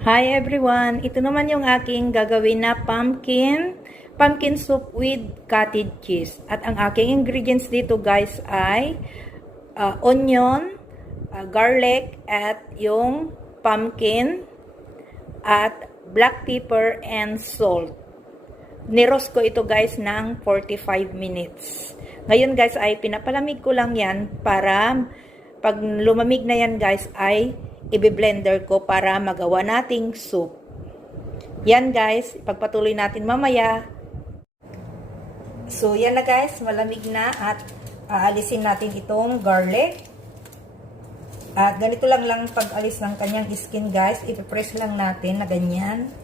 Hi everyone! Ito naman yung aking gagawin na pumpkin soup with cottage cheese. At ang aking ingredients dito guys ay onion, garlic, at yung pumpkin, at black pepper and salt. Niroast ko ito guys ng 45 minutes. Ngayon guys ay pinapalamig ko lang yan para pag lumamig na yan guys ay i-blender ko para magawa nating soup. Yan guys, ipagpatuloy natin mamaya. So yan na guys, malamig na at aalisin natin itong garlic. At ganito lang pag-alis ng kanyang skin guys, ipipress lang natin na ganyan.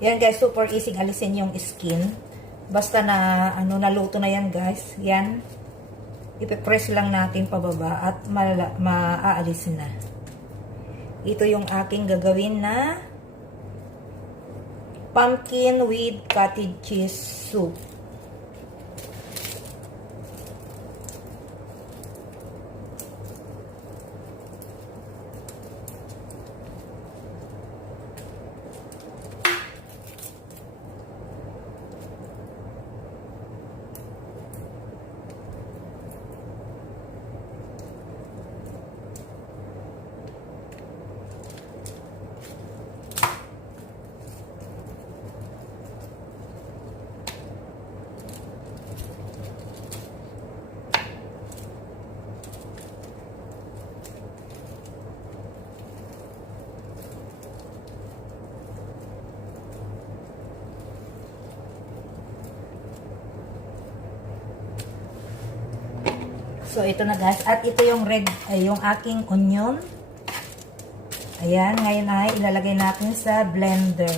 Yan guys, super easy alisin yung skin. Basta na naluto na yan guys. Yan. Ipipress lang natin pababa at maaalis na. Ito yung aking gagawin na pumpkin with cottage cheese soup. So, ito na guys. At ito yung yung aking onion. Ayan. Ngayon ay ilalagay natin sa blender.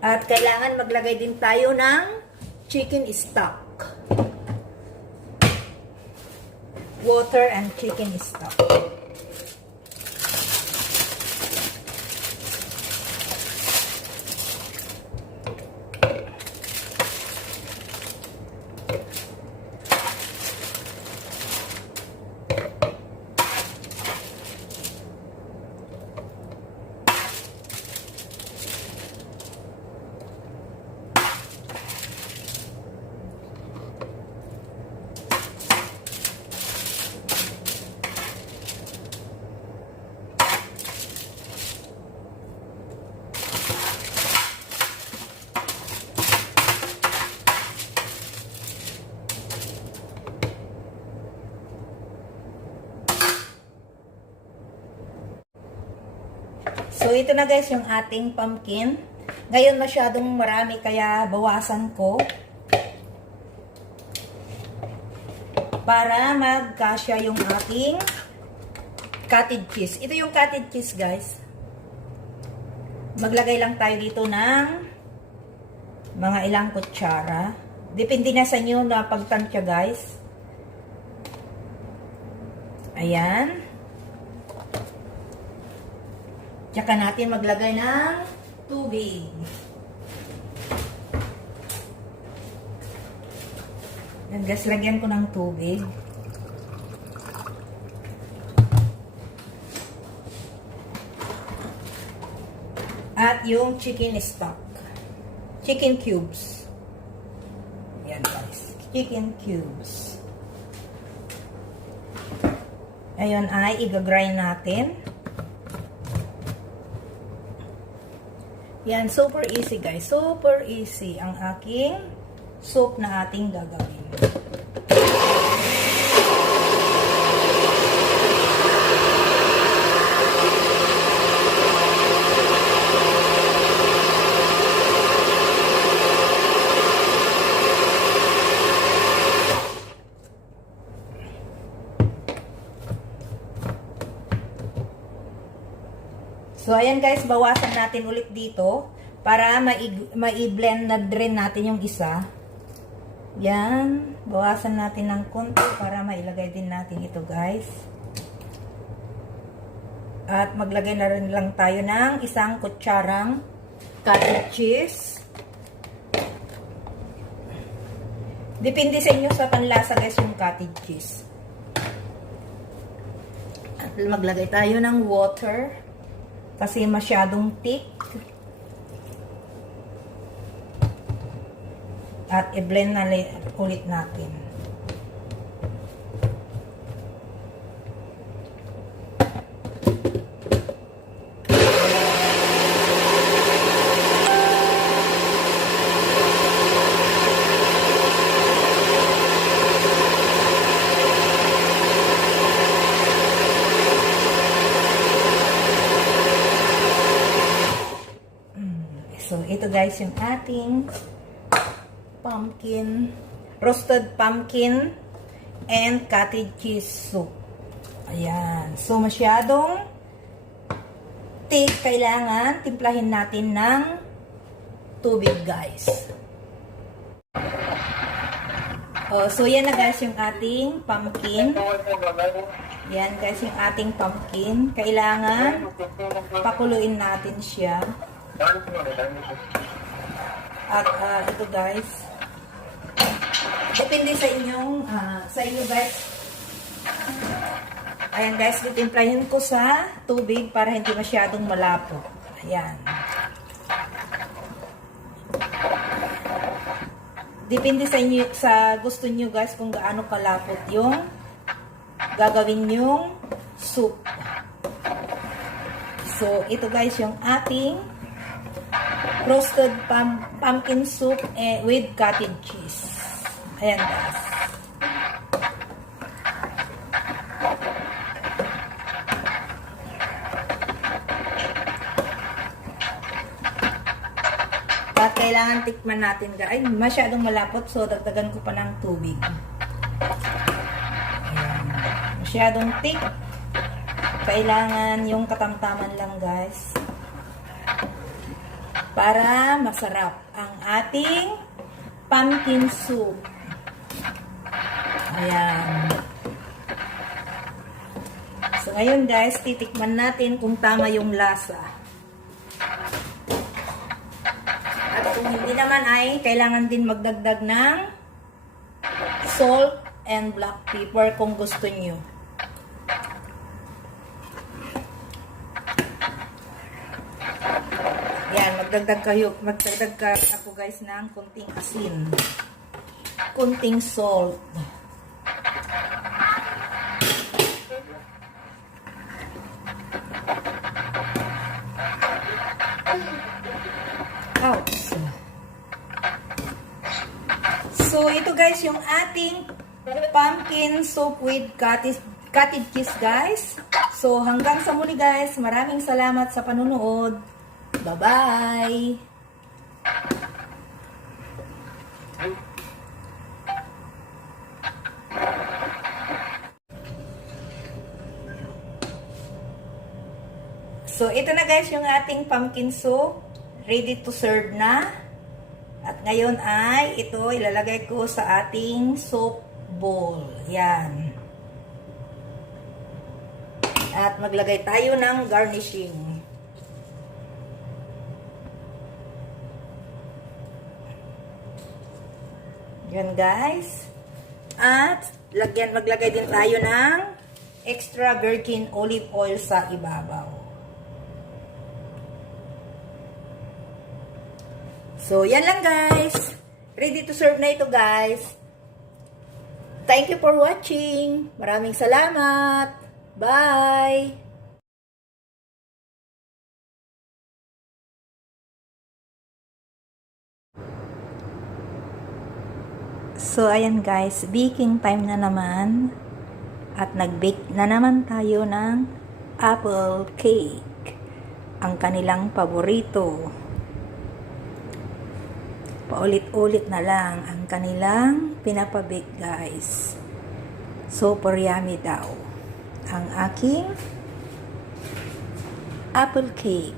At kailangan maglagay din tayo ng chicken stock. Water and chicken stock. So, ito na guys yung ating pumpkin. Ngayon masyadong marami kaya bawasan ko. Para magkasya yung ating cottage cheese. Ito yung cottage cheese guys. Maglagay lang tayo dito ng mga ilang kutsara. Depende na sa inyo na pagtansya guys. Ayan. Tsaka natin maglagay ng tubig. Guys, lagyan ko ng tubig. At yung chicken stock. Chicken cubes. Yan guys. Chicken cubes. Ayun ay i-grind natin. Yan, super easy guys. Super easy ang aking soup na ating gagawin. So, ayan guys, bawasan natin ulit dito para mai-blend na rin natin yung isa. Yan. Bawasan natin ng konti para mailagay din natin ito guys. At maglagay na rin lang tayo ng isang kutsarang cottage cheese. Depende sa inyo sa panlasa guys yung cottage cheese. At maglagay tayo ng water kasi masyadong thick. At i-blend na ulit natin. So, ito guys yung ating roasted pumpkin and cottage cheese soup. Ayan. So, masyadong thick. Kailangan timplahin natin ng tubig guys. Oh, so, yan na guys yung ating pumpkin. Yan guys yung ating pumpkin. Kailangan pakuluin natin siya. At ito guys, depende sa inyo guys. Ayan guys, titimplahin ko sa tubig para hindi masyadong malapot. Ayan. Depende sa inyo, sa gusto nyo guys kung gaano kalapot yung gagawin yung soup. So, ito guys yung ating roasted pumpkin soup with cottage cheese. Ayan guys. At kailangan tikman natin guys. Ay, masyadong malapot so dagdagan ko pa ng tubig. Ayan. Masyadong thick. Kailangan yung katamtaman lang guys. Para masarap ang ating pumpkin soup. Ayan. So, ngayon guys, titikman natin kung tama yung lasa. At kung hindi naman ay, kailangan din magdagdag ng salt and black pepper kung gusto nyo. Magdagdag ako guys ng kunting asin. Kunting salt. Ouch. So, ito guys yung ating pumpkin soup with cottage cheese guys. So, hanggang sa muli guys. Maraming salamat sa panunood. Bye-bye! So, ito na guys yung ating pumpkin soup. Ready to serve na. At ngayon ay ito ilalagay ko sa ating soup bowl. Yan. At maglagay tayo ng garnishing. Yan guys. At maglagay din tayo ng extra virgin olive oil sa ibabaw. So, yan lang guys. Ready to serve na ito guys. Thank you for watching. Maraming salamat. Bye! So, ayan guys, baking time na naman. At nag-bake na naman tayo ng apple cake. Ang kanilang paborito. Paulit-ulit na lang ang kanilang pinapabake guys. Super yummy daw. Ang aking apple cake.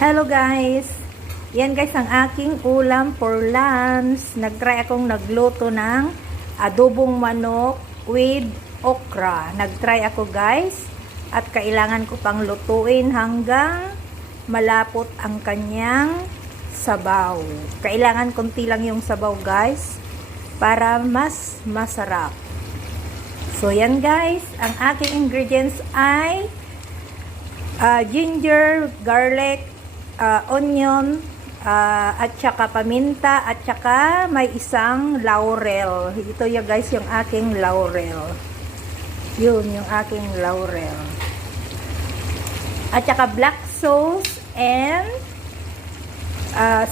Hello guys! Yan guys ang aking ulam for lunch. Nagtry akong nagluto ng adobong manok with okra. Nagtry ako guys at kailangan ko pang lutuin hanggang malapot ang kanyang sabaw. Kailangan konti lang yung sabaw guys para mas masarap. So yan guys, ang aking ingredients ay ginger, garlic, onion, at saka paminta, at saka may isang laurel. Ito yung guys yung aking laurel. Yun yung aking laurel. At saka black sauce and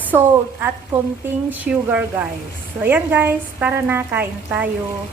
salt at konting sugar guys. So yan guys, tara na, kain tayo.